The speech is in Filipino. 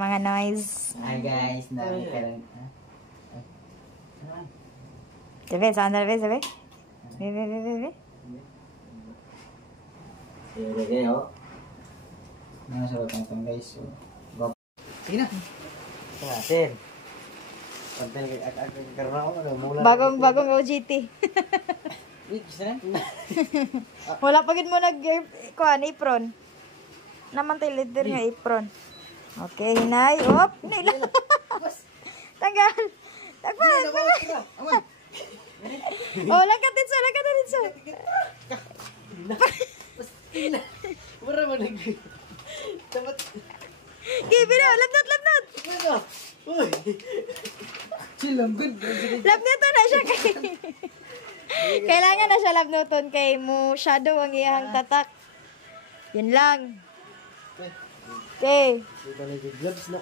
Mga noise. Hi guys, nami ka lang. Sabi, saan na sabi? Sabi. Sige, sige, oh. Nasa utang guys. So, sige na. Ito natin. Bagong OGT. Wala pa gid mo kuan apron. Naman tayo leader nga apron. Okay, hinay. Op, nila. Tanggal. Tagpan. Oh, lakatin sa. Mura mo nag. Dapat. Give it out. Labnot. Uy. Chilang good. Labnoton na siya kay. Kailangan na siya labnoton kay mo shadow ang iyang tatak. Yun lang. Okay. Gloves na.